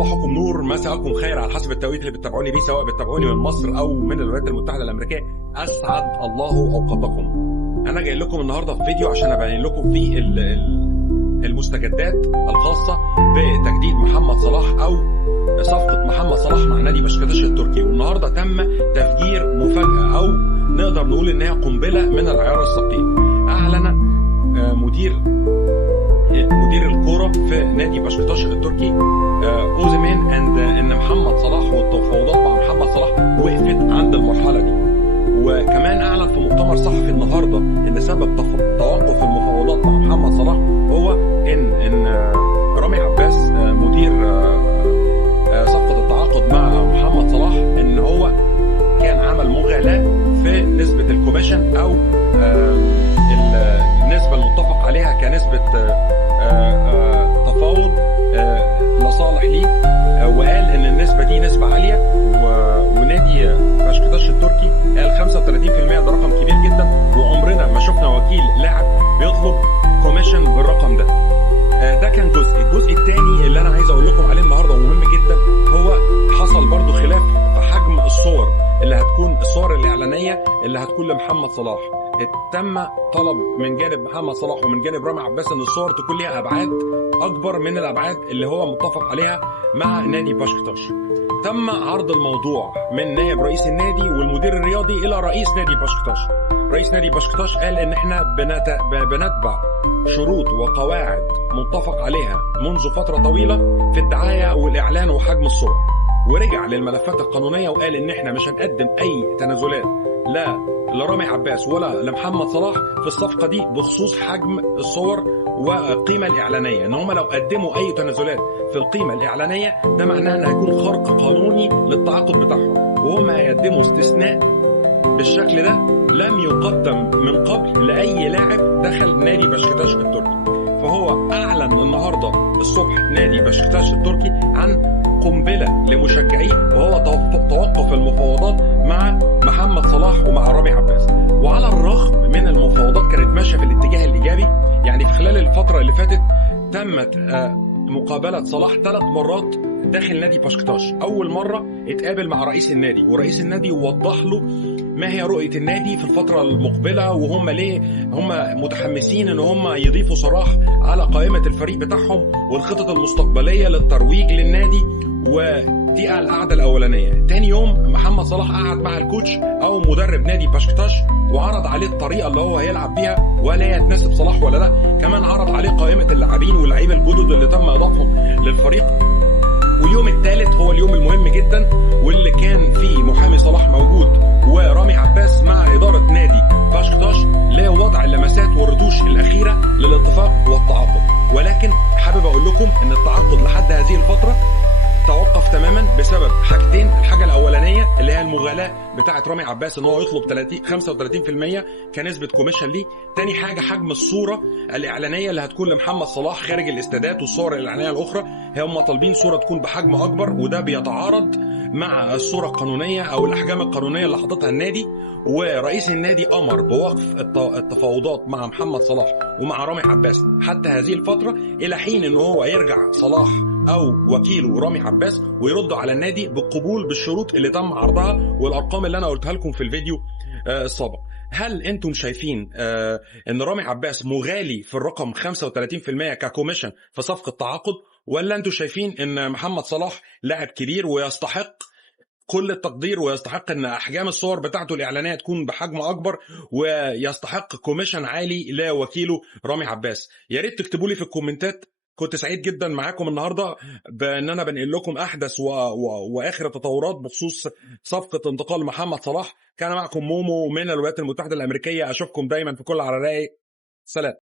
صباحكم نور، مساءكم خير على حسب التوقيت اللي بتتابعوني بيه، سواء بتتابعوني من مصر او من الولايات المتحده الامريكيه. اسعد الله اوقاتكم. انا جاي لكم النهارده في فيديو عشان ابين لكم فيه المستجدات الخاصه بتجديد محمد صلاح او صفقه محمد صلاح مع نادي بشكتاش التركي. والنهارده تم تفجير مفاجاه او نقدر نقول ان هي قنبله من العيار الثقيل. اعلن مدير الكوره في نادي بشكتاش التركي اوزيمين ان محمد صلاح والتفاوضات مع محمد صلاح وقفت عند المرحله دي. وكمان اعلن في مؤتمر صحفي النهارده ان سبب توقف المفاوضات مع محمد صلاح هو ان رامي عباس مدير صفقه التعاقد مع محمد صلاح ان هو كان عمل مغالاه في نسبه الكوميشن او النسبه المتفق عليها كنسبه تفاوض لصالح ليه، وقال ان النسبه دي نسبه عاليه. ونادي بشكتاش التركي قال 35% ده رقم كبير جدا، وعمرنا ما شفنا وكيل لاعب بيطلب كوميشن بالرقم ده. ده كان الجزء الثاني اللي انا عايز اقول لكم عليه النهارده ومهم جدا، هو حصل برضو خلاف في حجم الصور اللي هتكون الصور الاعلانيه اللي هتكون لمحمد صلاح. تم طلب من جانب محمد صلاح ومن جانب رامي عباس ان الصور تكون ليها ابعاد اكبر من الابعاد اللي هو متفق عليها مع نادي بشكتاش. تم عرض الموضوع من نائب رئيس النادي والمدير الرياضي الى رئيس نادي بشكتاش. رئيس نادي بشكتاش قال ان احنا بنتبع شروط وقواعد متفق عليها منذ فترة طويلة في الدعاية والاعلان وحجم الصور، ورجع للملفات القانونية وقال ان احنا مش هنقدم اي تنازلات لا لرامي عباس ولا لمحمد صلاح في الصفقة دي بخصوص حجم الصور والقيمة الإعلانية. ان هم لو قدموا اي تنازلات في القيمة الإعلانية ده معناه ان هيكون خرق قانوني للتعاقد بتاعهم، وهم هيقدموا استثناء بالشكل ده لم يقدم من قبل لأي لاعب دخل نادي بشكتاش التركي. فهو أعلن النهاردة الصبح نادي بشكتاش التركي عن قنبلة لمشجعيه، وهو توقف المفاوضات مع محمد صلاح ومع رامي عباس. وعلى الرغم من المفاوضات كانت ماشية في الاتجاه الإيجابي، يعني في خلال الفترة اللي فاتت تمت مقابلة صلاح 3 مرات داخل نادي بشكتاش. أول مرة اتقابل مع رئيس النادي، ورئيس النادي وضح له ما هي رؤية النادي في الفترة المقبلة، وهم ليه هم متحمسين ان هم يضيفوا صلاح على قائمة الفريق بتاعهم والخطط المستقبلية للترويج للنادي. ودي القعدة الأولانية. تاني يوم محمد صلاح قعد مع الكوتش أو مدرب نادي بشكتاش وعرض عليه الطريقة اللي هو هيلعب بيها ولا هي تناسب صلاح ولا لا. كمان عرض عليه قائمة اللاعبين واللعيبة الجدد اللي تم إضافهم للفريق. واليوم الثالث هو اليوم المهم جدا واللي كان فيه محامي صلاح موجود ورامي عباس مع إدارة نادي بشكتاش لوضع اللمسات والرتوش الأخيرة للاتفاق والتعاقد. ولكن حابب أقول لكم إن التعاقد لحد هذه الفترة توقف تماما بسبب حاجتين. الحاجة الأولانية اللي هي المغالاة بتاعة رامي عباس ان هو يطلب 35% كنسبة كوميشن ليه. تاني حاجة حجم الصورة الإعلانية اللي هتكون لمحمد صلاح خارج الاستادات والصور الإعلانية الأخرى. هم طالبين صورة تكون بحجم أكبر، وده بيتعارض مع الصورة القانونية أو الأحجام القانونية اللي حاططها النادي. ورئيس النادي أمر بوقف التفاوضات مع محمد صلاح ومع رامي عباس حتى هذه الفترة، إلى حين إنه هو يرجع صلاح أو وكيله رامي عباس ويردوا على النادي بالقبول بالشروط اللي تم عرضها والأرقام اللي أنا قلتها لكم في الفيديو السابق. هل أنتم شايفين إن رامي عباس مغالي في الرقم 35% ككوميشن في صفقة تعاقد، ولا أنتم شايفين إن محمد صلاح لاعب كبير ويستحق كل التقدير ويستحق ان احجام الصور بتاعته الاعلانيه تكون بحجم اكبر ويستحق كوميشن عالي لوكيله رامي عباس؟ يا ريت تكتبوا لي في الكومنتات. كنت سعيد جدا معاكم النهارده بان انا بنقل لكم احدث واخر التطورات بخصوص صفقه انتقال محمد صلاح. كان معكم مومو من الولايات المتحده الامريكيه. اشوفكم دايما في كل على رايق. سلام.